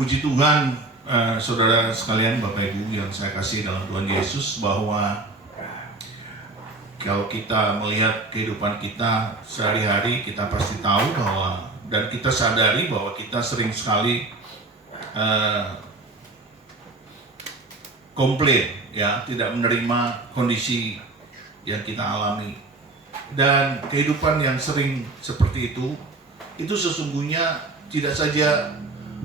Puji Tuhan, saudara sekalian, Bapak Ibu yang saya kasih dalam Tuhan Yesus, bahwa kalau kita melihat kehidupan kita sehari-hari, kita pasti tahu bahwa, dan kita sadari bahwa kita sering sekali komplain, ya, tidak menerima kondisi yang kita alami. Dan kehidupan yang sering seperti itu sesungguhnya tidak saja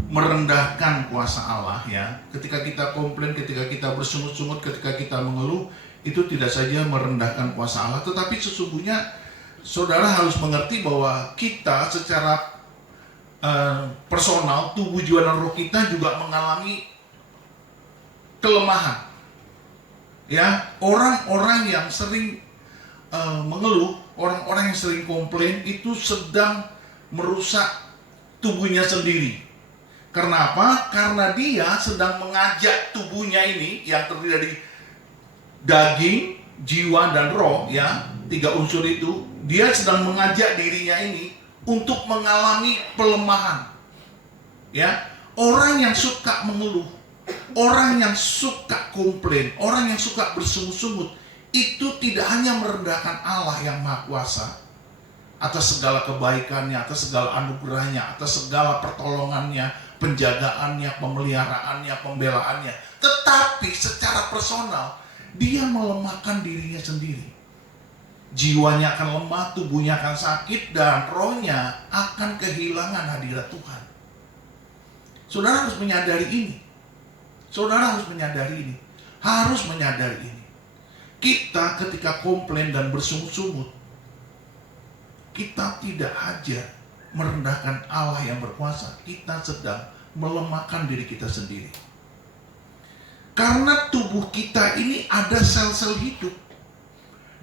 merendahkan kuasa Allah, ya. Ketika kita komplain, ketika kita bersungut-sungut, ketika kita mengeluh, itu tidak saja merendahkan kuasa Allah, tetapi sesungguhnya saudara harus mengerti bahwa kita secara personal, tubuh, jiwa, dan roh kita juga mengalami kelemahan. Ya, orang-orang yang sering mengeluh, orang-orang yang sering komplain itu sedang merusak tubuhnya sendiri. Karena apa? Karena dia sedang mengajak tubuhnya ini yang terdiri dari daging, jiwa, dan roh, ya, 3 unsur itu, dia sedang mengajak dirinya ini untuk mengalami pelemahan. Ya, orang yang suka mengeluh, orang yang suka komplain, orang yang suka bersungut-sungut, itu tidak hanya merendahkan Allah yang Maha Kuasa atas segala kebaikannya, atas segala anugerahnya, atas segala pertolongannya, penjagaannya, pemeliharaannya, pembelaannya, tetapi secara personal dia melemahkan dirinya sendiri. Jiwanya akan lemah, tubuhnya akan sakit, dan rohnya akan kehilangan hadirat Tuhan. Saudara harus menyadari ini. Saudara harus menyadari ini. Harus menyadari ini. Kita ketika komplain dan bersungut-sungut, kita tidak aja merendahkan Allah yang berkuasa, kita sedang melemahkan diri kita sendiri. Karena tubuh kita ini ada sel-sel hidup.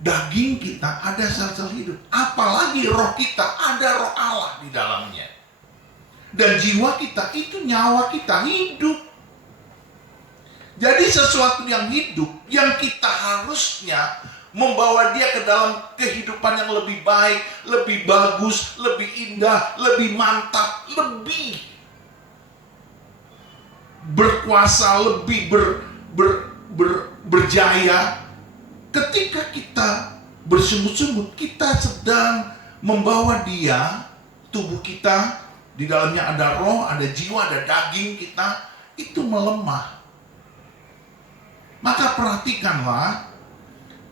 Daging kita ada sel-sel hidup. Apalagi roh kita ada roh Allah di dalamnya. Dan jiwa kita itu nyawa kita hidup. Jadi sesuatu yang hidup, yang kita harusnya membawa dia ke dalam kehidupan yang lebih baik, lebih bagus, lebih indah, lebih mantap, lebih berkuasa, lebih berjaya. Ketika kita bersungut-sungut, kita sedang membawa dia, tubuh kita, di dalamnya ada roh, ada jiwa, ada daging kita, itu melemah. Maka perhatikanlah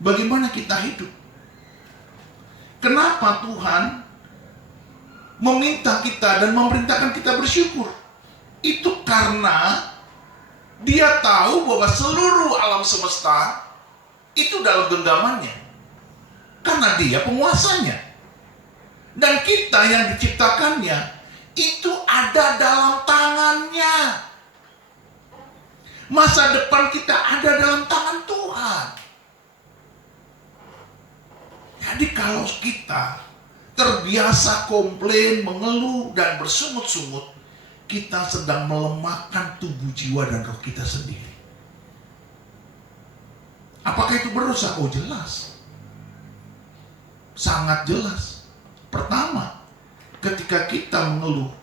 bagaimana kita hidup. Kenapa Tuhan meminta kita dan memerintahkan kita bersyukur? Itu karena Dia tahu bahwa seluruh alam semesta itu dalam genggamannya. Karena Dia penguasanya. Dan kita yang diciptakannya itu ada dalam tangannya. Masa depan kita ada dalam tangan Tuhan. Jadi kalau kita terbiasa komplain, mengeluh, dan bersungut-sungut, kita sedang melemahkan tubuh, jiwa, dan roh kita sendiri. Apakah itu berusaha? Oh, jelas. Sangat jelas. Pertama, ketika kita mengeluh,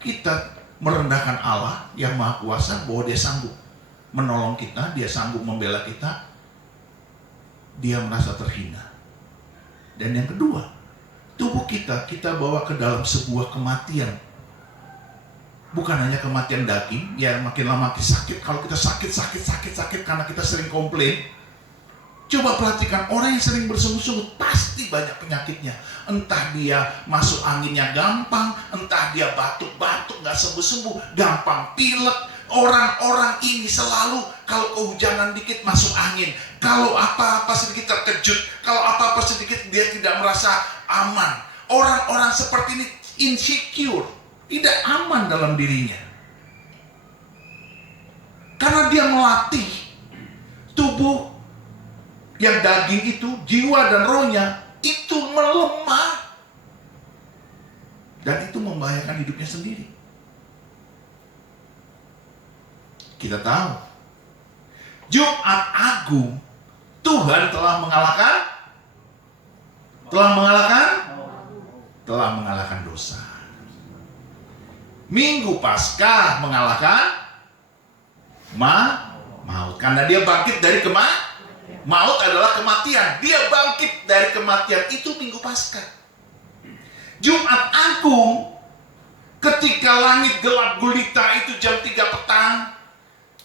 kita merendahkan Allah yang Maha Kuasa, bahwa Dia sanggup menolong kita, Dia sanggup membela kita, Dia merasa terhina. Dan yang kedua, tubuh kita bawa ke dalam sebuah kematian. Bukan hanya kematian daging, ya makin lama makin sakit. Kalau kita sakit karena kita sering komplain. Coba perhatikan orang yang sering bersungut-sungut, pasti banyak penyakitnya. Entah dia masuk anginnya gampang, entah dia batuk-batuk gak sembuh-sembuh, gampang pilek. Orang-orang ini selalu kalau kehujanan dikit masuk angin. Kalau apa-apa sedikit terkejut. Kalau apa-apa sedikit dia tidak merasa aman. Orang-orang seperti ini insecure, tidak aman dalam dirinya. Karena dia melatih tubuh yang daging itu, jiwa dan rohnya itu melemah. Dan itu membahayakan hidupnya sendiri. Kita tahu Jumat Agung Tuhan telah mengalahkan dosa. Minggu Paskah mengalahkan maut. Karena dia bangkit dari maut adalah kematian. Dia bangkit dari kematian. Itu Minggu Paskah. Jumat Agung, ketika langit gelap gulita itu jam 3 petang,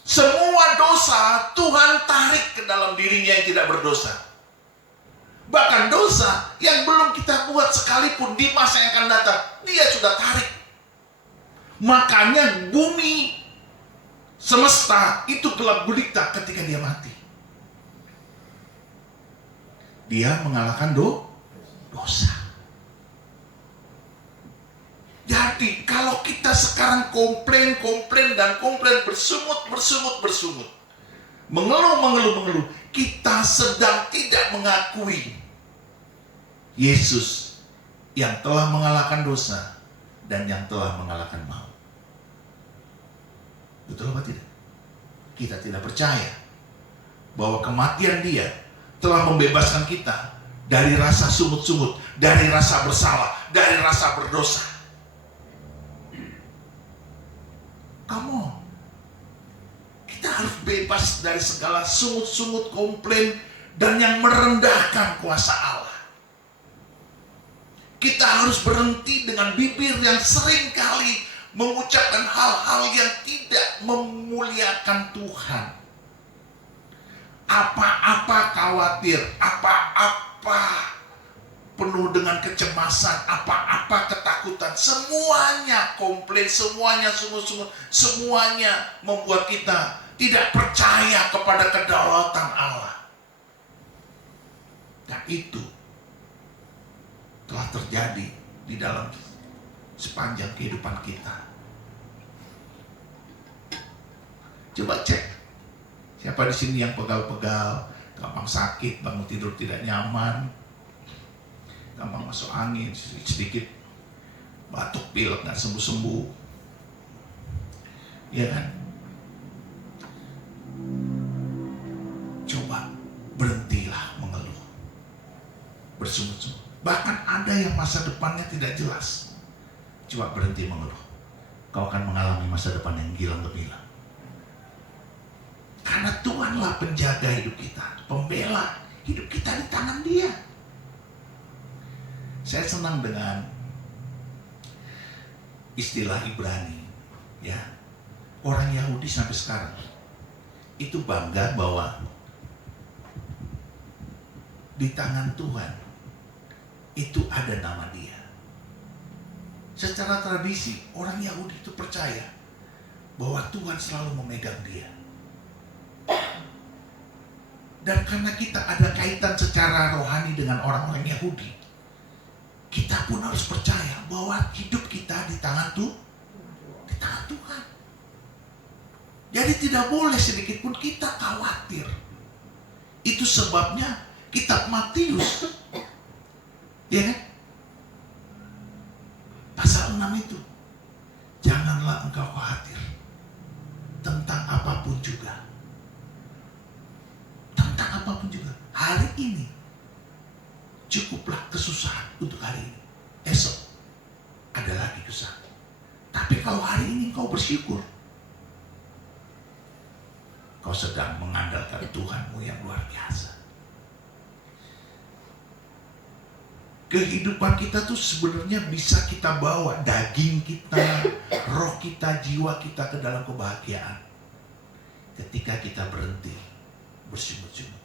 semua dosa Tuhan tarik ke dalam dirinya yang tidak berdosa. Bahkan dosa yang belum kita buat sekalipun di masa yang akan datang, dia sudah tarik. Makanya bumi semesta itu gelap gulita ketika dia mati. Dia mengalahkan dosa. Jadi kalau kita sekarang komplain, bersungut, mengeluh, kita sedang tidak mengakui Yesus yang telah mengalahkan dosa dan yang telah mengalahkan maut. Betul apa tidak? Kita tidak percaya bahwa kematian dia telah membebaskan kita dari rasa sungut-sungut, dari rasa bersalah, dari rasa berdosa. Come on. Kita harus bebas dari segala sungut-sungut, komplain, dan yang merendahkan kuasa Allah. Kita harus berhenti dengan bibir yang sering kali mengucapkan hal-hal yang tidak memuliakan Tuhan. Apa-apa khawatir, apa-apa penuh dengan kecemasan, apa-apa ketakutan, semuanya komplain, semuanya sungut-sungut, semuanya membuat kita tidak percaya kepada kedaulatan Allah. Dan itu telah terjadi di dalam sepanjang kehidupan kita. Coba cek, siapa di sini yang pegal-pegal, gampang sakit, bangun tidur tidak nyaman, gampang masuk angin, sedikit batuk pilek nggak sembuh-sembuh, ya kan? Coba berhentilah mengeluh, bersungut-sungut. Bahkan ada yang masa depannya tidak jelas. Coba berhenti mengeluh. Kau akan mengalami masa depan yang gilang gemilang. Karena Tuhanlah penjaga hidup kita, pembela hidup kita di tangan Dia. Saya senang dengan istilah Ibrani, ya. Orang Yahudi sampai sekarang itu bangga bahwa di tangan Tuhan itu ada nama Dia. Secara tradisi, orang Yahudi itu percaya bahwa Tuhan selalu memegang dia. Dan karena kita ada kaitan secara rohani dengan orang-orang Yahudi, kita pun harus percaya bahwa hidup kita di tangan Tuhan. Jadi tidak boleh sedikit pun kita khawatir. Itu sebabnya kitab Matius, ya kan? Pasal 6 itu, janganlah engkau khawatir tentang apapun juga. Tentang apapun juga. Hari ini cukuplah kesusahan untuk hari ini. Esok ada lagi kesusahan. Tapi kalau hari ini kau bersyukur, kau sedang mengandalkan Tuhanmu yang luar biasa. Kehidupan kita tuh sebenarnya bisa kita bawa daging kita, roh kita, jiwa kita ke dalam kebahagiaan ketika kita berhenti bersungut-sungut.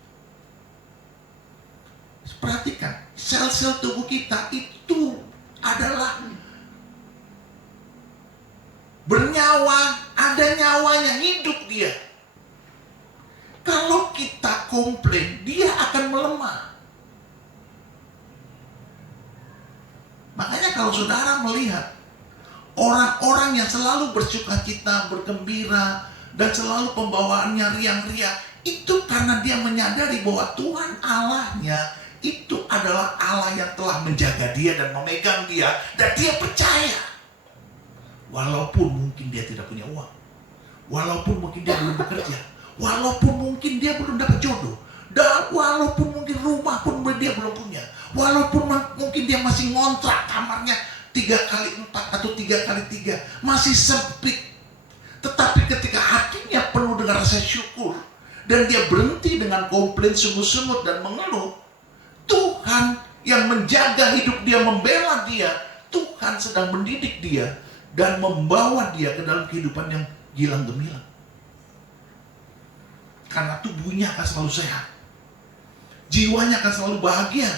Perhatikan, sel-sel tubuh kita itu adalah bernyawa, ada nyawanya, hidup dia. Kalau kita komplain, dia akan melemah. Makanya kalau saudara melihat orang-orang yang selalu bersukacita, bergembira, dan selalu pembawaannya riang-riang, itu karena dia menyadari bahwa Tuhan Allahnya itu adalah Allah yang telah menjaga dia dan memegang dia, dan dia percaya. Walaupun mungkin dia tidak punya uang, walaupun mungkin dia belum bekerja, walaupun mungkin dia belum dapat jodoh, dan walaupun mungkin rumah pun dia belum punya, walaupun mungkin dia masih ngontrak kamarnya 3x4 atau 3x3 masih sempit. Tetapi ketika hatinya penuh dengan rasa syukur dan dia berhenti dengan komplain, sungut-sungut dan mengeluh, Tuhan yang menjaga hidup dia, membela dia, Tuhan sedang mendidik dia dan membawa dia ke dalam kehidupan yang gilang gemilang. Karena tubuhnya akan selalu sehat, jiwanya akan selalu bahagia.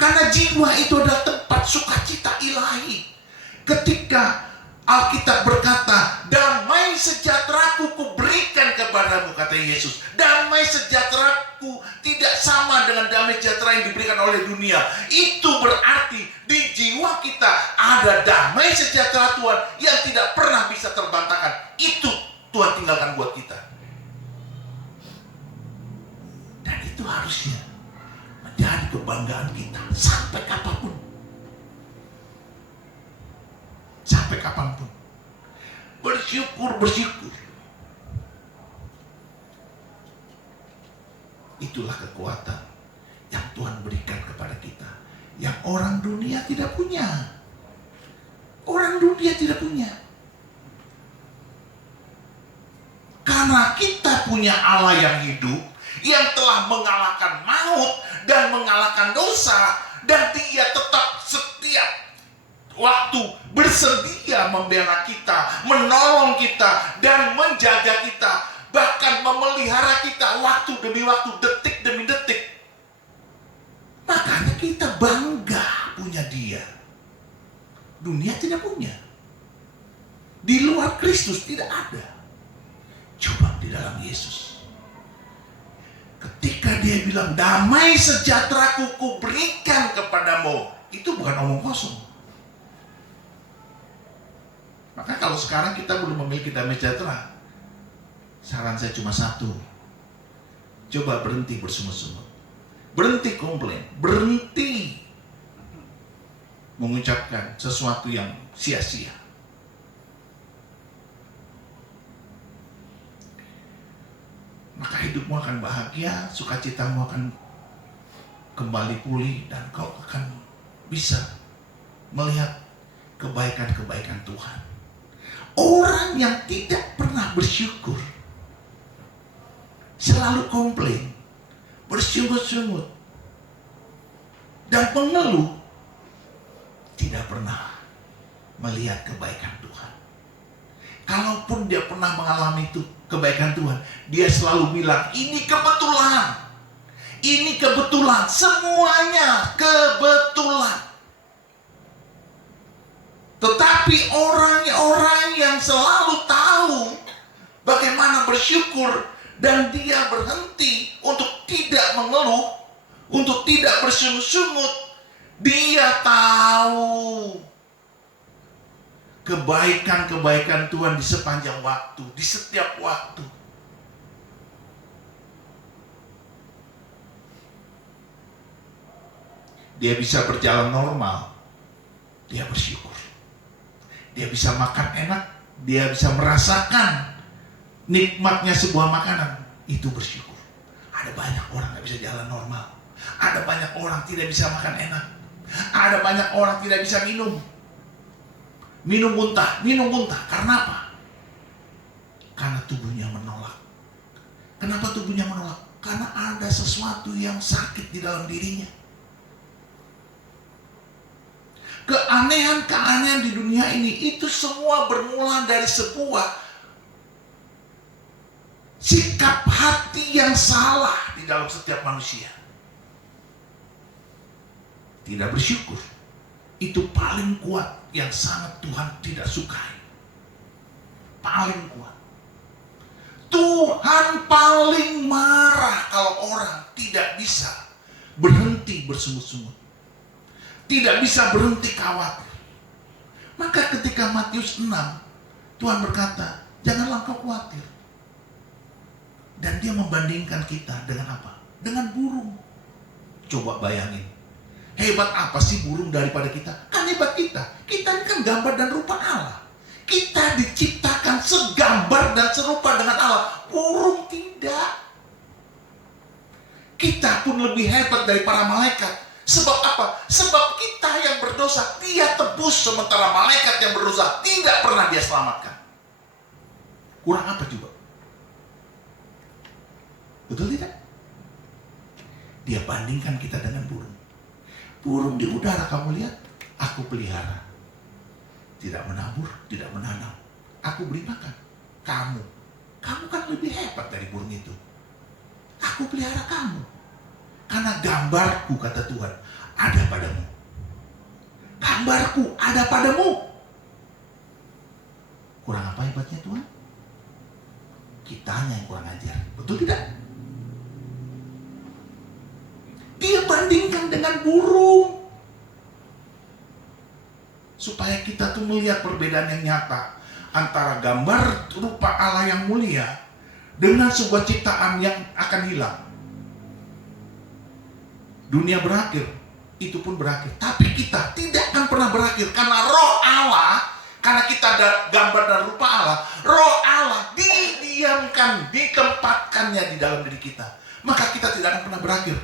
Karena jiwa itu adalah tempat sukacita ilahi. Ketika Alkitab berkata, damai sejahteraku kuberikan kepadamu, kata Yesus. Damai sejahteraku tidak sama dengan damai sejahtera yang diberikan oleh dunia. Itu berarti di jiwa kita ada damai sejahtera Tuhan yang tidak pernah bisa terbantahkan. Itu Tuhan tinggalkan buat kita. Dan itu harusnya menjadi kebanggaan kita sampai kapanpun. Sampai kapanpun. Bersyukur. Itulah kekuatan yang Tuhan berikan kepada kita, yang orang dunia tidak punya. Orang dunia tidak punya. Karena kita punya Allah yang hidup, yang telah mengalahkan maut dan mengalahkan dosa, dan dia tetap setiap waktu bersedia membela kita, menolong kita, dan menjaga kita, bahkan memelihara kita waktu demi waktu, detik demi detik. Makanya kita bangga punya dia. Dunia tidak punya. Di luar Kristus tidak ada. Coba di dalam Yesus, ketika dia bilang damai sejahteraku kuberikan kepadamu, itu bukan omong kosong. Maka kalau sekarang kita belum memiliki damai sejahtera, saran saya cuma satu: coba berhenti bersungut-sungut, berhenti komplain, berhenti mengucapkan sesuatu yang sia-sia. Maka hidupmu akan bahagia, sukacitamu akan kembali pulih, dan kau akan bisa melihat kebaikan-kebaikan Tuhan. Orang yang tidak pernah bersyukur, selalu komplain, bersungut-sungut, dan mengeluh, tidak pernah melihat kebaikan Tuhan. Kalaupun dia pernah mengalami itu, kebaikan Tuhan, dia selalu bilang, ini kebetulan. Ini kebetulan, semuanya kebetulan. Tetapi orang-orang yang selalu tahu bagaimana bersyukur, dan dia berhenti untuk tidak mengeluh, untuk tidak bersungut-sungut, dia tahu kebaikan-kebaikan Tuhan di sepanjang waktu, di setiap waktu. Dia bisa berjalan normal, dia bersyukur. Dia bisa makan enak, dia bisa merasakan nikmatnya sebuah makanan, itu bersyukur. Ada banyak orang tidak bisa jalan normal, ada banyak orang tidak bisa makan enak, ada banyak orang tidak bisa minum muntah. Karena apa? Karena tubuhnya menolak. Kenapa tubuhnya menolak? Karena ada sesuatu yang sakit di dalam dirinya. Keanehan-keanehan di dunia ini, itu semua bermula dari sebuah sikap hati yang salah di dalam setiap manusia. Tidak bersyukur itu paling kuat, yang sangat Tuhan tidak sukai. Paling kuat. Tuhan paling marah kalau orang tidak bisa berhenti bersungut-sungut, tidak bisa berhenti khawatir. Maka ketika Matius 6, Tuhan berkata, janganlah kau khawatir. Dan dia membandingkan kita dengan apa? Dengan burung. Coba bayangin, hebat apa sih burung daripada kita? Kan hebat kita. Kita ini kan gambar dan rupa Allah. Kita diciptakan segambar dan serupa dengan Allah. Burung tidak. Kita pun lebih hebat dari para malaikat. Sebab apa? Sebab kita yang berdosa Dia tebus, sementara malaikat yang berdosa tidak pernah Dia selamatkan. Kurang apa coba? Betul tidak? Dia bandingkan kita dengan burung. Burung di udara kamu lihat, aku pelihara. Tidak menabur, tidak menanam, aku beri makan. Kamu kan lebih hebat dari burung itu. Aku pelihara kamu. Karena gambarku, kata Tuhan, ada padamu. Gambarku ada padamu. Kurang apa hebatnya Tuhan? Kitanya yang kurang ajar. Betul tidak? Dia bandingkan dengan burung. Supaya kita tuh melihat perbedaan yang nyata antara gambar rupa Allah yang mulia dengan sebuah ciptaan yang akan hilang. Dunia berakhir, itu pun berakhir. Tapi kita tidak akan pernah berakhir karena roh Allah, karena kita ada gambar dan rupa Allah, roh Allah didiamkan, ditempatkannya di dalam diri kita. Maka kita tidak akan pernah berakhir.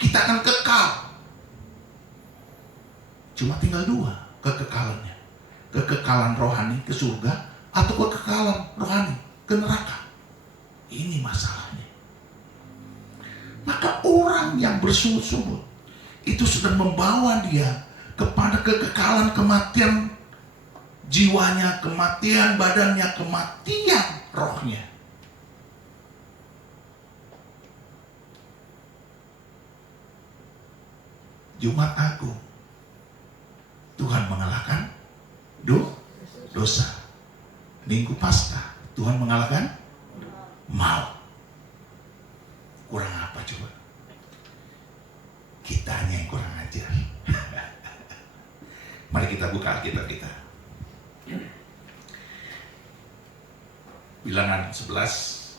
Kita akan kekal. Cuma tinggal dua kekekalannya. Kekekalan rohani ke surga atau kekekalan rohani ke neraka. Ini masalahnya. Maka orang yang bersungut-sungut itu sudah membawa dia kepada kekekalan kematian jiwanya, kematian badannya, kematian rohnya. Jumat Agung, Tuhan mengalahkan dosa. Minggu Paskah, Tuhan mengalahkan maut. Kurang apa coba? Kitanya yang kurang ajar. Mari kita buka Alkitab kita. Bilangan 11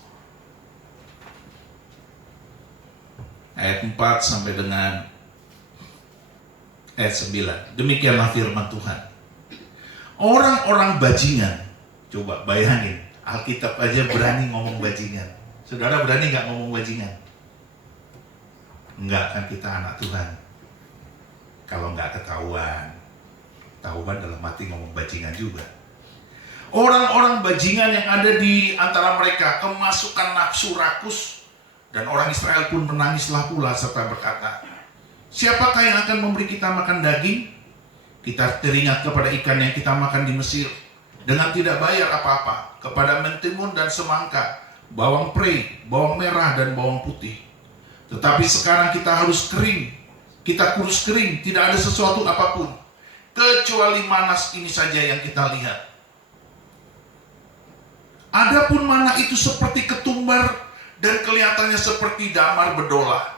ayat 4 sampai dengan ayat 9. Demikianlah firman Tuhan. Orang-orang bajingan, coba bayangin, Alkitab aja berani ngomong bajingan. Saudara berani nggak ngomong bajingan? Enggak, kan kita anak Tuhan. Kalau nggak ketahuan dalam hati ngomong bajingan juga. Orang-orang bajingan yang ada di antara mereka kemasukan nafsu rakus, dan orang Israel pun menangislah pula serta berkata, siapakah yang akan memberi kita makan daging? Kita teringat kepada ikan yang kita makan di Mesir dengan tidak bayar apa-apa, kepada mentimun dan semangka, bawang prei, bawang merah dan bawang putih. Tetapi sekarang kita harus kering, kita kurus kering, tidak ada sesuatu apapun kecuali manas ini saja yang kita lihat. Adapun mana itu seperti ketumbar dan kelihatannya seperti damar berdolah.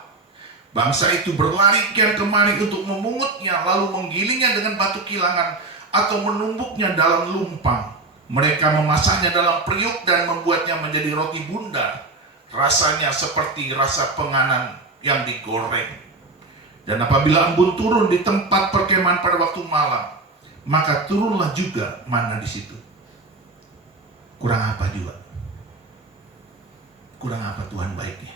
Bangsa itu berlari kian kemari untuk memungutnya, lalu menggilingnya dengan batu kilangan atau menumbuknya dalam lumpang. Mereka memasaknya dalam periuk dan membuatnya menjadi roti bundar. Rasanya seperti rasa penganan yang digoreng. Dan apabila embun turun di tempat perkemahan pada waktu malam, maka turunlah juga mana di situ. Kurang apa juga? Kurang apa Tuhan baiknya?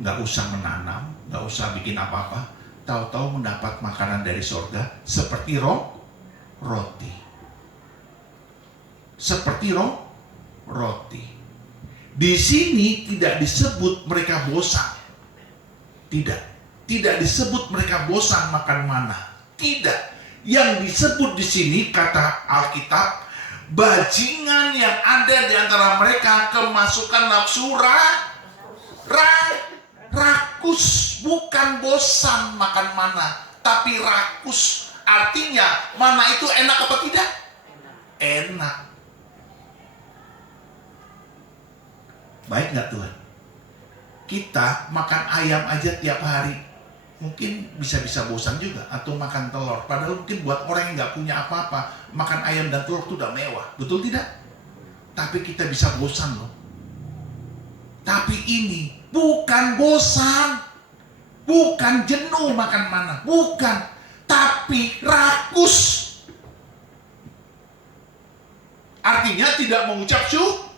Nggak usah menanam, nggak usah bikin apa-apa, tahu-tahu mendapat makanan dari sorga seperti roti. Seperti roti. Di sini tidak disebut mereka bosan. Tidak disebut mereka bosan makan mana. Tidak. Yang disebut di sini kata Alkitab, bajingan yang ada di antara mereka kemasukan nafsu rakus, bukan bosan makan mana, tapi rakus. Artinya mana itu enak apa tidak? Enak. Baik nggak Tuhan? Kita makan ayam aja tiap hari, mungkin bisa-bisa bosan juga, atau makan telur. Padahal mungkin buat orang yang nggak punya apa-apa, makan ayam dan telur itu udah mewah, betul tidak? Tapi kita bisa bosan loh. Tapi ini bukan bosan, bukan jenuh makan mana, bukan, tapi rakus. Artinya tidak mengucap syukur.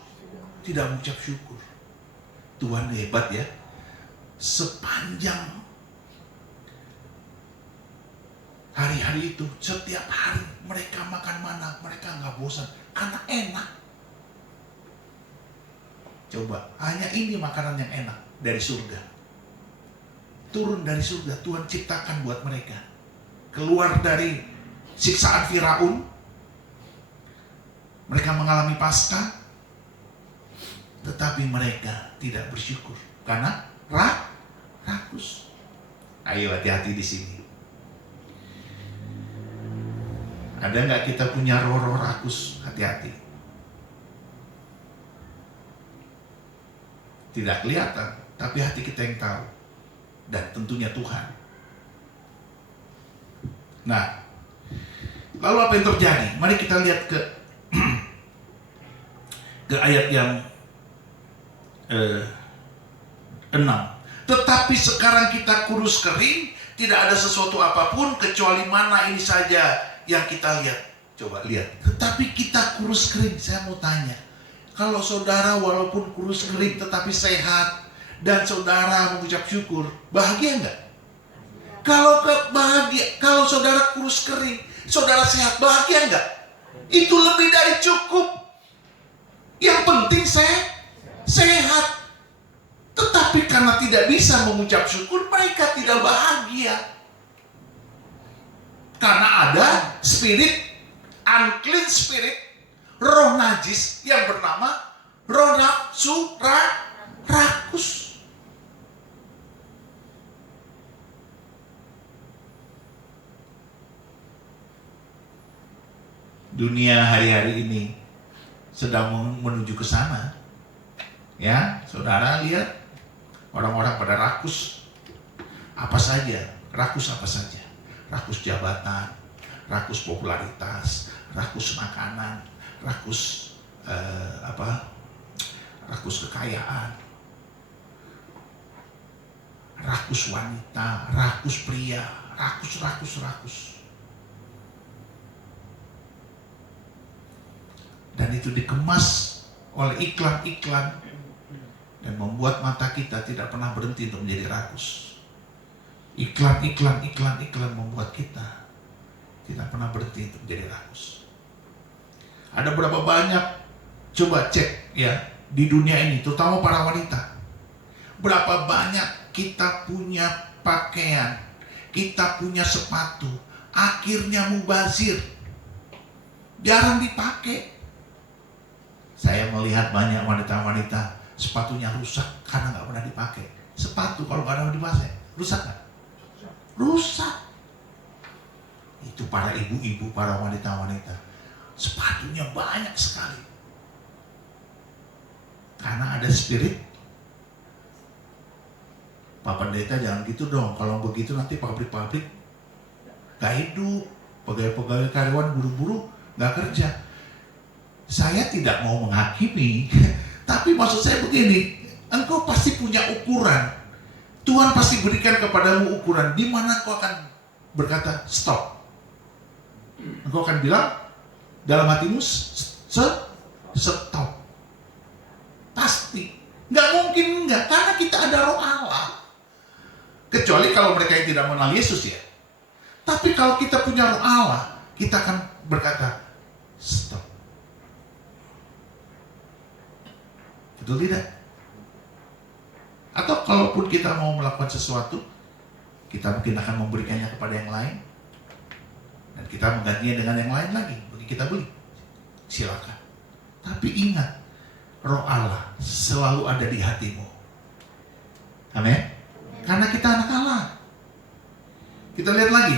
Tuhan hebat ya. Sepanjang Hari-hari itu, setiap hari mereka makan mana, mereka nggak bosan, karena enak. Coba, hanya ini makanan yang enak dari surga. Turun dari surga, Tuhan ciptakan buat mereka. Keluar dari siksaan Firaun, mereka mengalami Paskah, tetapi mereka tidak bersyukur karena rakus. Ayo hati-hati di sini. Ada nggak kita punya roh-roh rakus? Hati-hati. Tidak kelihatan, tapi hati kita yang tahu. Dan tentunya Tuhan. Nah, lalu apa yang terjadi? Mari kita lihat ke ke ayat yang 6. Tetapi sekarang kita kurus kering, tidak ada sesuatu apapun kecuali mana ini saja yang kita lihat. Coba lihat. Tetapi kita kurus kering. Saya mau tanya, kalau saudara walaupun kurus kering tetapi sehat dan saudara mengucap syukur, bahagia enggak? Kalau saudara kurus kering, saudara sehat, bahagia enggak? Itu lebih dari cukup. Yang penting sehat. Tetapi karena tidak bisa mengucap syukur, mereka tidak bahagia. Karena ada unclean spirit, roh najis yang bernama roh nafsu rakus. Dunia hari-hari ini sedang menuju ke sana. Ya, saudara lihat orang-orang pada rakus apa saja, rakus jabatan, rakus popularitas, rakus makanan, rakus rakus kekayaan, rakus wanita, rakus pria, rakus. Dan itu dikemas oleh iklan-iklan dan membuat mata kita tidak pernah berhenti untuk menjadi rakus. Iklan membuat kita tidak pernah berhenti untuk menjadi rakus. Ada berapa banyak, coba cek ya, di dunia ini, terutama para wanita. Berapa banyak kita punya pakaian, kita punya sepatu, akhirnya mubazir, jarang dipakai. Saya melihat banyak wanita-wanita sepatunya rusak karena nggak pernah dipakai. Sepatu kalau nggak ada dipakai, rusak nggak? Rusak. Itu para ibu-ibu, para wanita-wanita, sepatunya banyak sekali. Karena ada spirit. Pak Pendeta jangan gitu dong. Kalau begitu nanti pabrik-pabrik nggak hidup, pegawai-pegawai karyawan buru-buru nggak kerja. Saya tidak mau menghakimi, tapi maksud saya begini, engkau pasti punya ukuran. Tuhan pasti berikan kepadamu ukuran di mana engkau akan berkata stop. Engkau akan bilang dalam hatimu stop. Pasti. Nggak mungkin enggak, karena kita ada roh Allah. Kecuali kalau mereka yang tidak mengenal Yesus ya. Tapi kalau kita punya roh Allah, kita akan berkata stop. Betul tidak? Atau kalaupun kita mau melakukan sesuatu, kita mungkin akan memberikannya kepada yang lain, dan kita menggantinya dengan yang lain lagi, bagi kita beli. Silakan. Tapi ingat, roh Allah selalu ada di hatimu. Amin. Karena kita anak Allah. Kita lihat lagi.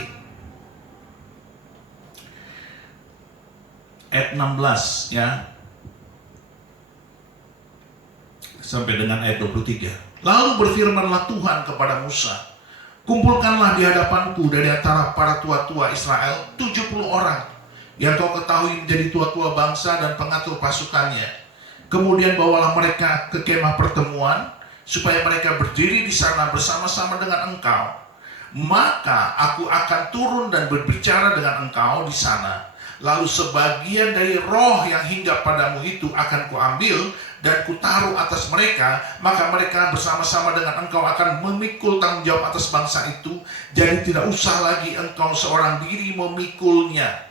Ayat 16 ya. Sampai dengan ayat 23. Lalu berfirmanlah Tuhan kepada Musa, kumpulkanlah di hadapanku dari antara para tua-tua Israel 70 orang yang kau ketahui menjadi tua-tua bangsa dan pengatur pasukannya. Kemudian bawalah mereka ke kemah pertemuan, supaya mereka berdiri di sana bersama-sama dengan engkau. Maka aku akan turun dan berbicara dengan engkau di sana. Lalu sebagian dari roh yang hinggap padamu itu akan kuambil dan kutaruh atas mereka, maka mereka bersama-sama dengan engkau akan memikul tanggung jawab atas bangsa itu. Jadi tidak usah lagi engkau seorang diri memikulnya,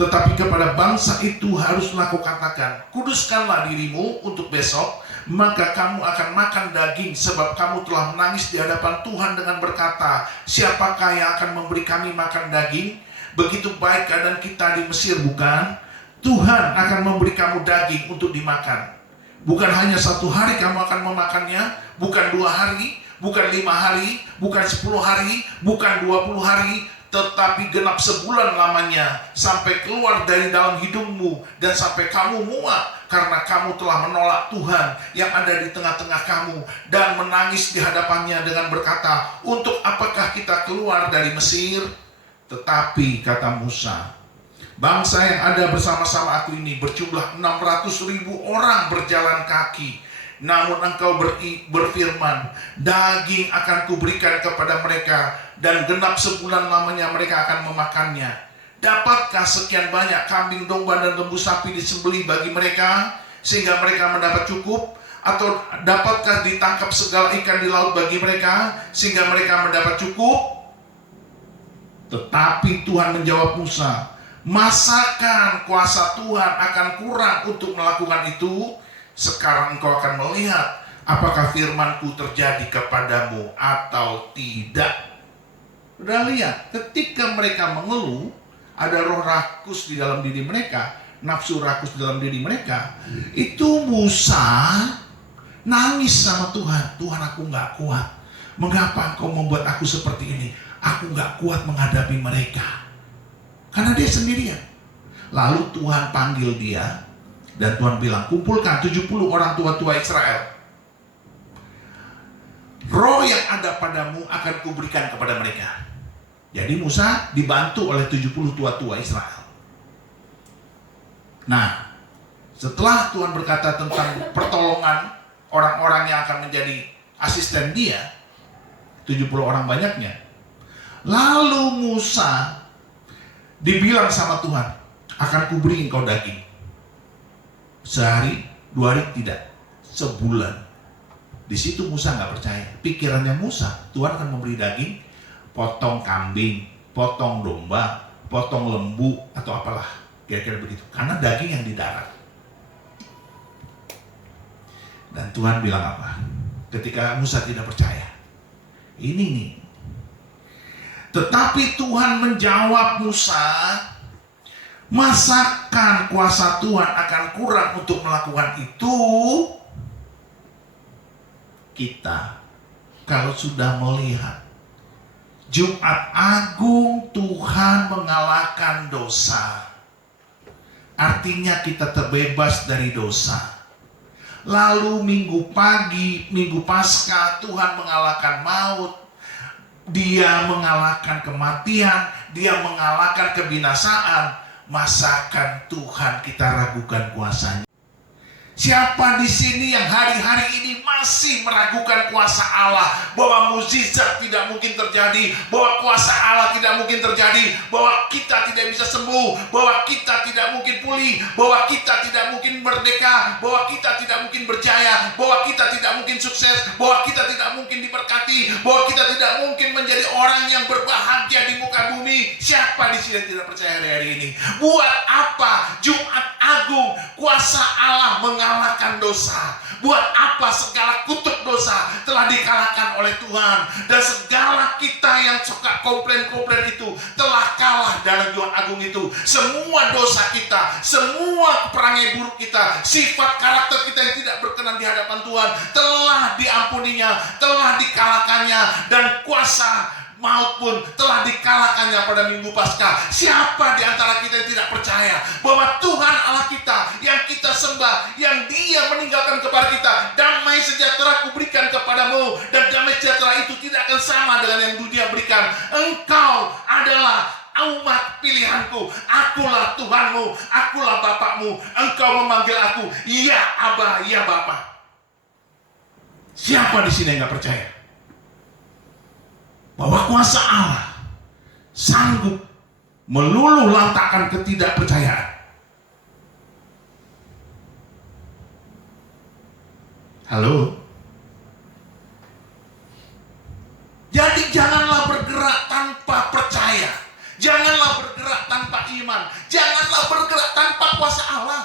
tetapi kepada bangsa itu haruslah kau katakan, kuduskanlah dirimu untuk besok, maka kamu akan makan daging, sebab kamu telah menangis di hadapan Tuhan dengan berkata, siapakah yang akan memberi kami makan daging? Begitu baik keadaan kita di Mesir, bukan? Tuhan akan memberi kamu daging untuk dimakan. Bukan hanya 1 hari kamu akan memakannya, bukan 2 hari, bukan 5 hari, bukan 10 hari, bukan 20 hari, tetapi genap sebulan lamanya, sampai keluar dari dalam hidungmu, dan sampai kamu muak karena kamu telah menolak Tuhan yang ada di tengah-tengah kamu, dan menangis di hadapannya dengan berkata, untuk apakah kita keluar dari Mesir? Tetapi kata Musa, bangsa yang ada bersama-sama aku ini berjumlah 600.000 orang berjalan kaki. Namun engkau berfirman, daging akan kuberikan kepada mereka, dan genap sebulan lamanya mereka akan memakannya. Dapatkah sekian banyak kambing, domba, dan lembu sapi disembelih bagi mereka, sehingga mereka mendapat cukup? Atau dapatkah ditangkap segala ikan di laut bagi mereka, sehingga mereka mendapat cukup? Tetapi Tuhan menjawab Musa, masakan kuasa Tuhan akan kurang untuk melakukan itu? Sekarang engkau akan melihat apakah firmanku terjadi kepadamu atau tidak. Udah lihat, ketika mereka mengeluh, ada roh rakus di dalam diri mereka, nafsu rakus di dalam diri mereka. Itu Musa nangis sama Tuhan. Tuhan, aku gak kuat. Mengapa engkau membuat aku seperti ini? Aku gak kuat menghadapi mereka. Karena dia sendirian. Lalu Tuhan panggil dia, dan Tuhan bilang, kumpulkan 70 orang tua-tua Israel. Roh yang ada padamu akan kuberikan kepada mereka. Jadi Musa dibantu oleh 70 tua-tua Israel. Nah, setelah Tuhan berkata tentang pertolongan orang-orang yang akan menjadi asisten dia, 70 orang banyaknya. Lalu Musa dibilang sama Tuhan, akan kuberi engkau daging. Sehari, 2 hari tidak, sebulan. Di situ Musa nggak percaya. Pikirannya Musa, Tuhan akan memberi daging, potong kambing, potong domba, potong lembu, atau apalah, kira-kira begitu. Karena daging yang di darat. Dan Tuhan bilang apa? Ketika Musa tidak percaya, ini nih. Tetapi Tuhan menjawab Musa, masakan kuasa Tuhan akan kurang untuk melakukan itu? Kita kalau sudah melihat Jumat Agung Tuhan mengalahkan dosa, artinya kita terbebas dari dosa. Lalu minggu pagi, minggu Paskah, Tuhan mengalahkan maut. Dia mengalahkan kematian, dia mengalahkan kebinasaan. Masakan Tuhan kita ragukan kuasanya? Siapa di sini yang hari-hari ini masih meragukan kuasa Allah, bahwa mukjizat tidak mungkin terjadi, bahwa kuasa Allah tidak mungkin terjadi, bahwa kita tidak bisa sembuh, bahwa kita tidak mungkin pulih, bahwa kita tidak mungkin merdeka, bahwa kita tidak mungkin berjaya, bahwa kita tidak mungkin sukses, bahwa kita tidak mungkin diberkati, bahwa kita tidak mungkin menjadi orang yang berbahagia di muka bumi? Siapa di sini yang tidak percaya hari ini? Buat apa Jumat Agung kuasa Allah mengalahkan dosa? Buat apa segala kutuk dosa telah dikalahkan oleh Tuhan, dan segala kita yang suka komplain-komplain itu telah kalah dalam Jumat Agung itu. Semua dosa kita, semua perangai buruk kita, sifat karakter kita yang tidak berkenan di hadapan Tuhan telah diampuninya, telah dikalahkannya, dan kuasa maut pun telah dikalahkannya pada minggu Paskah. Siapa di antara kita yang tidak percaya bahwa Tuhan Allah kita yang kita sembah, yang Dia meninggalkan kepada kita, damai sejahtera kuberikan kepadamu, dan damai sejahtera itu tidak akan sama dengan yang dunia berikan. Engkau adalah umat pilihanku, akulah Tuhanmu, akulah Bapakmu. Engkau memanggil aku, ya Abah, ya Bapa. Siapa di sini yang nggak percaya bahwa kuasa Allah sanggup meluluh lantakan ketidakpercayaan. Halo? Jadi janganlah bergerak tanpa percaya. Janganlah bergerak tanpa iman. Janganlah bergerak tanpa kuasa Allah.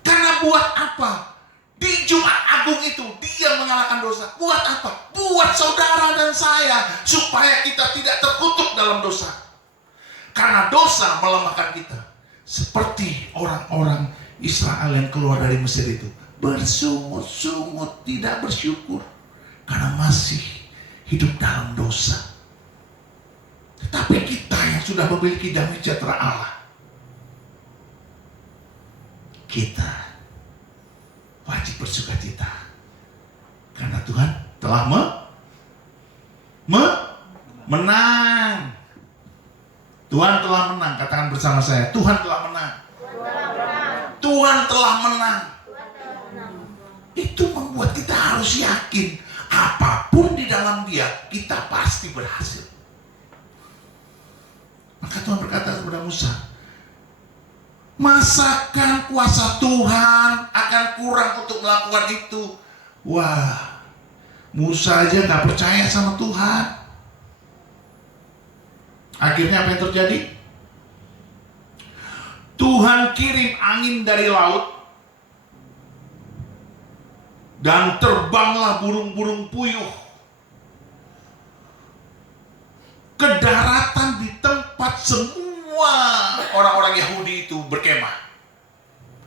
Karena buat apa? Di Jumat Agung itu dia mengalahkan dosa. Buat apa? Buat saudara dan saya supaya kita tidak terkutuk dalam dosa. Karena dosa melemahkan kita. Seperti orang-orang Israel yang keluar dari Mesir itu. Bersungut-sungut tidak bersyukur. Karena masih hidup dalam dosa. Tetapi kita yang sudah memiliki damai sejahtera Allah, kita wajib bersukacita. Karena Tuhan telah menang. Tuhan telah menang. Katakan bersama saya, Tuhan telah menang. Tuhan telah menang. Itu membuat kita harus yakin. Apapun di dalam Dia, kita pasti berhasil. Maka Tuhan berkata kepada Musa, masakan kuasa Tuhan akan kurang untuk melakukan itu? Wah, Musa aja gak percaya sama Tuhan. Akhirnya apa yang terjadi? Tuhan kirim angin dari laut, dan terbanglah burung-burung puyuh ke daratan di tempat semua orang-orang Yahudi itu berkemah.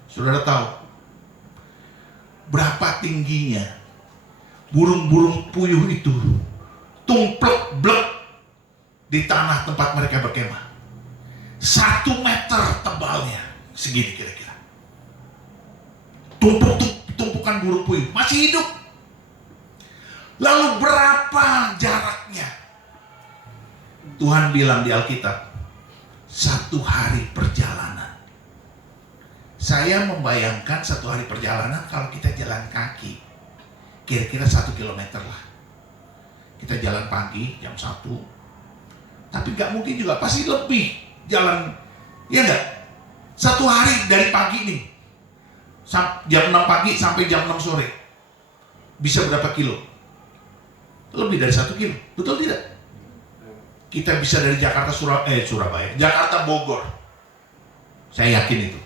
Saudara tahu berapa tingginya burung-burung puyuh itu tumplek-blek di tanah tempat mereka berkemah. 1 meter tebalnya, segini kira-kira. Tumpukan burung puyuh masih hidup. Lalu berapa jaraknya? Tuhan bilang di Alkitab, 1 hari perjalanan. Saya membayangkan 1 hari perjalanan kalau kita jalan kaki, kira-kira 1 kilometer lah. Kita jalan pagi jam 1, tapi gak mungkin juga, pasti lebih jalan, ya enggak? 1 hari dari pagi nih, jam 6 pagi sampai jam 6 sore, bisa berapa kilo? Lebih dari 1 kilo, betul tidak? Kita bisa dari Jakarta Surabaya, Jakarta Bogor. Saya yakin itu.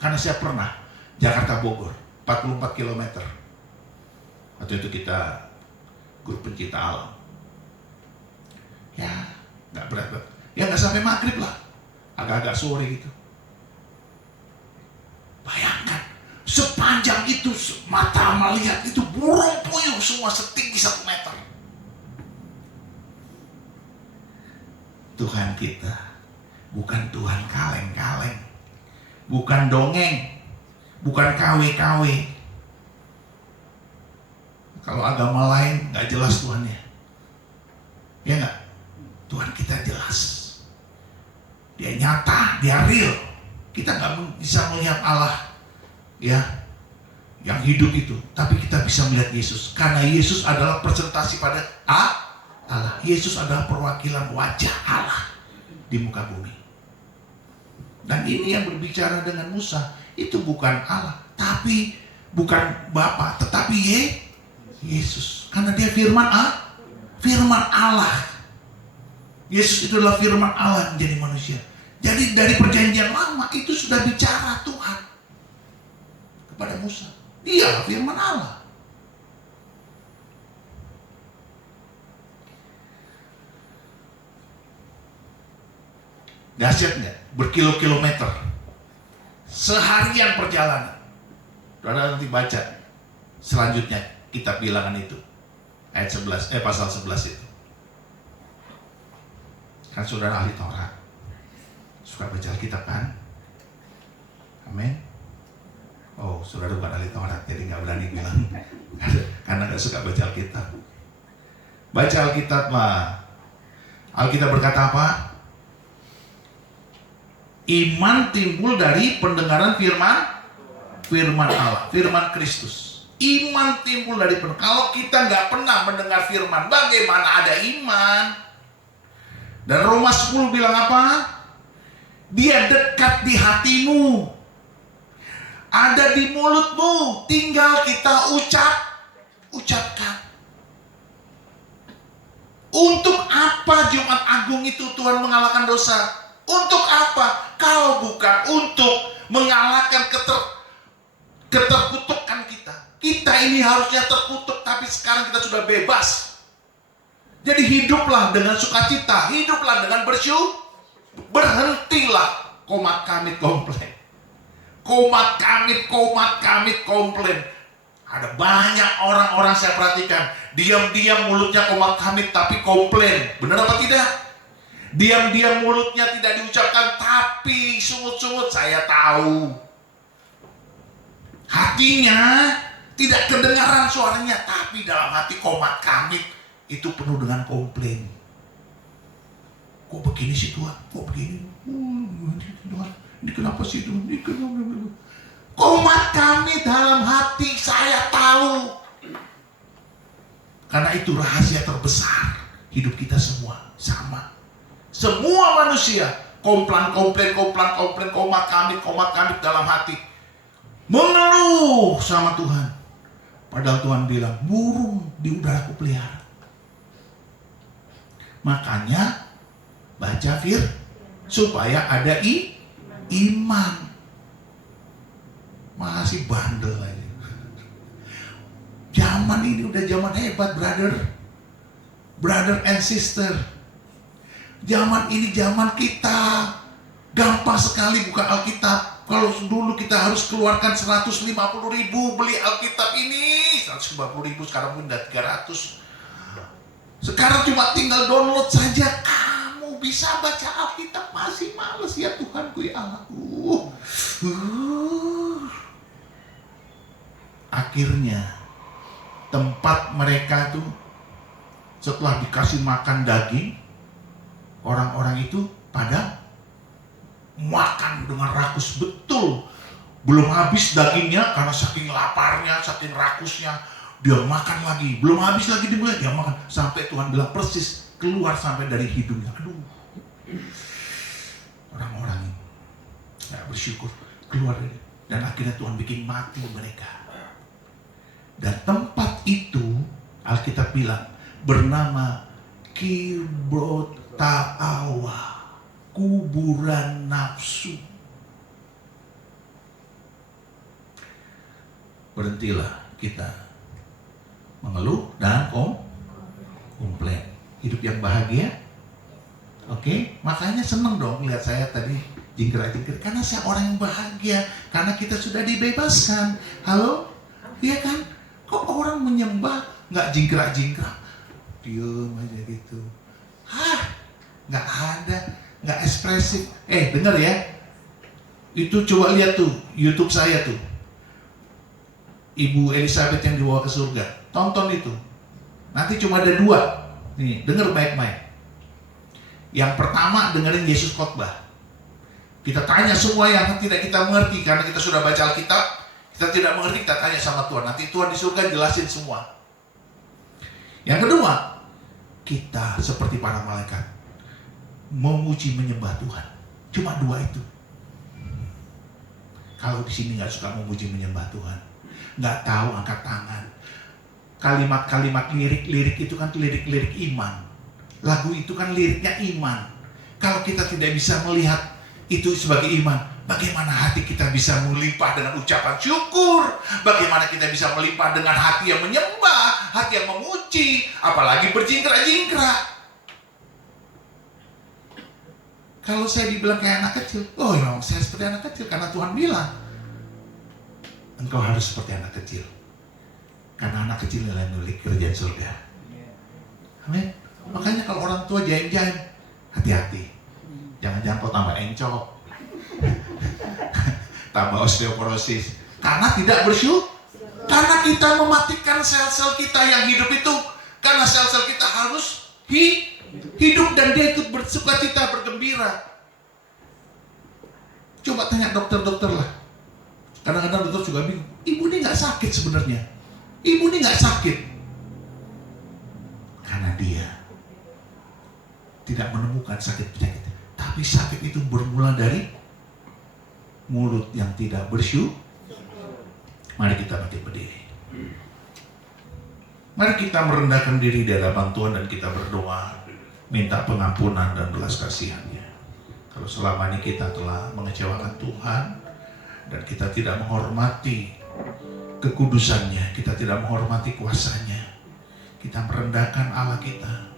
Karena saya pernah Jakarta Bogor, 44 km. Waktu itu kita grup pencinta alam. Ya, nggak berat. Ya nggak sampai maghrib lah, agak-agak sore gitu. Bayangkan, sepanjang itu mata melihat itu burung puyuh semua setinggi 1 meter. Tuhan kita bukan Tuhan kaleng-kaleng, bukan dongeng, bukan KW-KW. Kalau agama lain nggak jelas Tuhannya, ya nggak? Tuhan kita jelas, Dia nyata, Dia real. Kita nggak bisa melihat Allah, ya, yang hidup itu, tapi kita bisa melihat Yesus. Karena Yesus adalah presentasi pada Allah. Yesus adalah perwakilan wajah Allah di muka bumi. Dan ini yang berbicara dengan Musa, itu bukan Allah, tapi bukan Bapa, tetapi Yesus. Karena Dia firman Allah. Yesus itu adalah firman Allah menjadi manusia. Jadi dari perjanjian lama itu sudah bicara Tuhan kepada Musa. Dia firman Allah. Dahsyat nggak? Berkilo-kilometer, seharian perjalanan. Saudara nanti baca selanjutnya kitab Bilangan itu, ayat 11, pasal 11 itu. Kan saudara ahli Taurat, suka baca Alkitab kan? Amin. Oh, saudara bukan ahli Taurat, jadi nggak berani bilang karena nggak suka baca Alkitab. Baca Alkitab lah. Alkitab berkata apa? Iman timbul dari pendengaran firman Allah, firman Kristus. Iman timbul dari pendengaran. Kalau kita nggak pernah mendengar firman, bagaimana ada iman? Dan Roma 10 bilang apa? Dia dekat di hatimu, ada di mulutmu, tinggal kita ucapkan. Untuk apa Jumat Agung itu Tuhan mengalahkan dosa? Untuk apa? Kalau bukan untuk mengalahkan keterkutukan kita. Kita ini harusnya terkutuk, tapi sekarang kita sudah bebas. Jadi hiduplah dengan sukacita, hiduplah dengan bersyukur. Berhentilah komat kamit komplain. Komat kamit komplain. Ada banyak orang-orang saya perhatikan, diam-diam mulutnya komat kamit tapi komplain. Benar apa tidak? Diam-diam mulutnya tidak diucapkan tapi sungut-sungut saya tahu. Hatinya tidak kedengaran suaranya, tapi dalam hati komat kamit itu penuh dengan komplain. Kok begini sih Tuhan? Kok begini? Ini kenapa sih Tuhan? Ini kenapa? Komat kami dalam hati saya tahu. Karena itu rahasia terbesar hidup kita semua sama. Semua manusia komplain, komat kami dalam hati. Mengeluh sama Tuhan. Padahal Tuhan bilang, burung di udara ku pelihara. Makanya baca supaya ada iman. Masih bandel aja. Zaman ini udah zaman hebat, brother and sister. Zaman ini zaman kita gampang sekali buka Alkitab. Kalau dulu kita harus keluarkan 150.000 beli Alkitab ini, 150.000 sekarang pun udah 300. Sekarang cuma tinggal download saja. Bisa baca Alkitab, masih males ya Tuhanku ya Allahku. Akhirnya tempat mereka tuh setelah dikasih makan daging, orang-orang itu pada makan dengan rakus betul. Belum habis dagingnya karena saking laparnya, saking rakusnya, dia makan lagi. Belum habis lagi dia makan sampai Tuhan bilang persis keluar sampai dari hidungnya. Aduh, orang-orang ini nggak bersyukur keluar dari, dan akhirnya Tuhan bikin mati mereka. Dan tempat itu Alkitab bilang bernama Kibrot Ta'awa, kuburan nafsu. Berhentilah kita mengeluh dan komplain. Hidup yang bahagia. Oke, makanya seneng dong lihat saya tadi jingkrak-jingkrak. Karena saya orang yang bahagia. Karena kita sudah dibebaskan. Halo? Iya kan? Kok orang menyembah nggak jingkrak-jingkrak? Diam aja gitu. Nggak ada. Nggak ekspresif. Dengar ya. Itu coba lihat tuh YouTube saya tuh. Ibu Elizabeth yang dibawa ke surga. Tonton itu. Nanti cuma ada 2. Nih, dengar baik-baik. Yang pertama, dengerin Yesus khotbah. Kita tanya semua yang tidak kita mengerti, karena kita sudah baca Alkitab, kita tidak mengerti, kita tanya sama Tuhan. Nanti Tuhan di surga jelasin semua. Yang kedua, kita seperti para malaikat memuji menyembah Tuhan. Cuma 2 itu. Kalau di sini nggak suka memuji menyembah Tuhan, nggak tahu angkat tangan. Kalimat-kalimat lirik itu kan lirik-lirik iman. Lagu itu kan liriknya iman. Kalau kita tidak bisa melihat itu sebagai iman, bagaimana hati kita bisa melimpah dengan ucapan syukur? Bagaimana kita bisa melimpah dengan hati yang menyembah, hati yang memuji, apalagi berjingkrak-jingkrak? Kalau saya dibilang kayak anak kecil, oh ya saya seperti anak kecil karena Tuhan bilang engkau harus seperti anak kecil. Karena anak kecil adalah milik kerajaan surga. Amin. Makanya kalau orang tua jaim-jaim, hati-hati. Jangan-jangan kau tambah encok, tambah osteoporosis. Karena tidak bersyukur. Karena kita mematikan sel-sel kita yang hidup itu. Karena sel-sel kita harus hidup dan dia ikut bersukacita, bergembira. Coba tanya dokter-dokter lah. Kadang-kadang dokter juga bingung. Ibu ini nggak sakit sebenarnya. Ibu ini nggak sakit. Karena dia tidak menemukan bukan sakit penyakit, tapi sakit itu bermula dari mulut yang tidak bersyukur. Mari kita bangkit berdiri. Mari kita merendahkan diri di hadapan Tuhan dan kita berdoa, minta pengampunan dan belas kasihan-Nya. Kalau selama ini kita telah mengecewakan Tuhan dan kita tidak menghormati kekudusan-Nya, kita tidak menghormati kuasa-Nya, kita merendahkan Allah kita,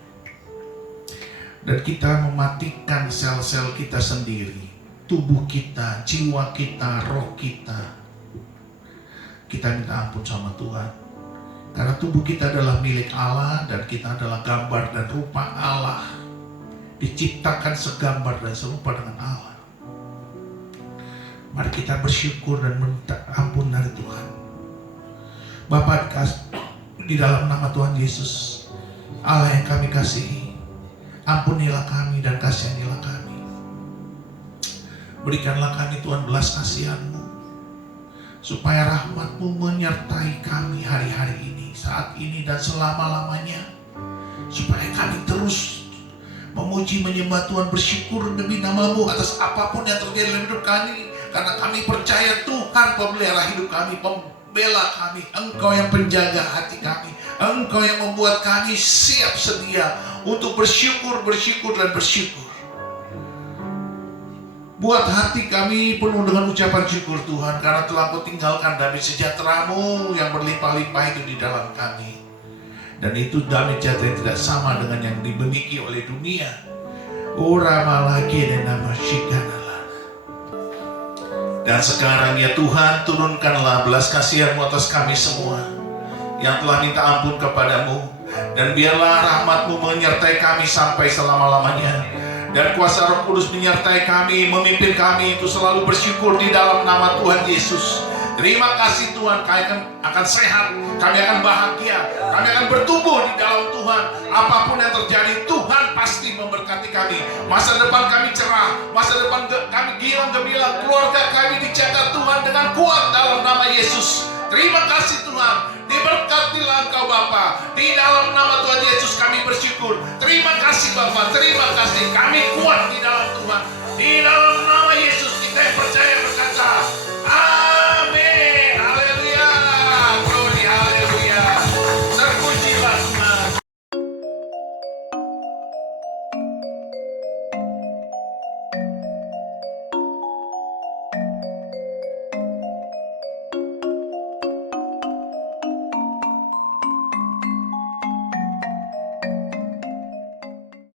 dan kita mematikan sel-sel kita sendiri, tubuh kita, jiwa kita, roh kita. Kita minta ampun sama Tuhan. Karena tubuh kita adalah milik Allah dan kita adalah gambar dan rupa Allah. Diciptakan segambar dan serupa dengan Allah. Mari kita bersyukur dan minta ampun dari Tuhan. Bapa, di dalam nama Tuhan Yesus, Allah yang kami kasihi, ampunilah kami dan kasihanilah kami. Berikanlah kami Tuhan belas kasihan-Mu, supaya rahmat-Mu menyertai kami hari-hari ini, saat ini dan selama-lamanya. Supaya kami terus memuji, menyembah Tuhan, bersyukur demi nama-Mu atas apapun yang terjadi dalam hidup kami. Karena kami percaya Tuhan pemelihara hidup kami, pembela kami. Engkau yang penjaga hati kami. Engkau yang membuat kami siap sedia untuk bersyukur, dan bersyukur. Buat hati kami penuh dengan ucapan syukur Tuhan, karena telah Kau tinggalkan damai sejahtera-Mu yang berlimpah-limpah itu di dalam kami. Dan itu damai sejahtera yang tidak sama dengan yang dimiliki oleh dunia. Dan sekarang ya Tuhan, turunkanlah belas kasihan-Mu atas kami semua yang telah minta ampun kepadamu. Dan biarlah rahmat-Mu menyertai kami sampai selama-lamanya. Dan kuasa Roh Kudus menyertai kami, memimpin kami itu selalu bersyukur di dalam nama Tuhan Yesus. Terima kasih Tuhan, kami akan sehat, kami akan bahagia, kami akan bertumbuh di dalam Tuhan. Apapun yang terjadi, Tuhan pasti memberkati kami. Masa depan kami cerah, masa depan kami gilang gemilang, keluarga kami dijaga Tuhan dengan kuat dalam nama Yesus. Terima kasih Tuhan, diberkatilah Engkau Bapa. Di dalam nama Tuhan Yesus kami bersyukur. Terima kasih Bapa, terima kasih. Kami kuat di dalam Tuhan. Di dalam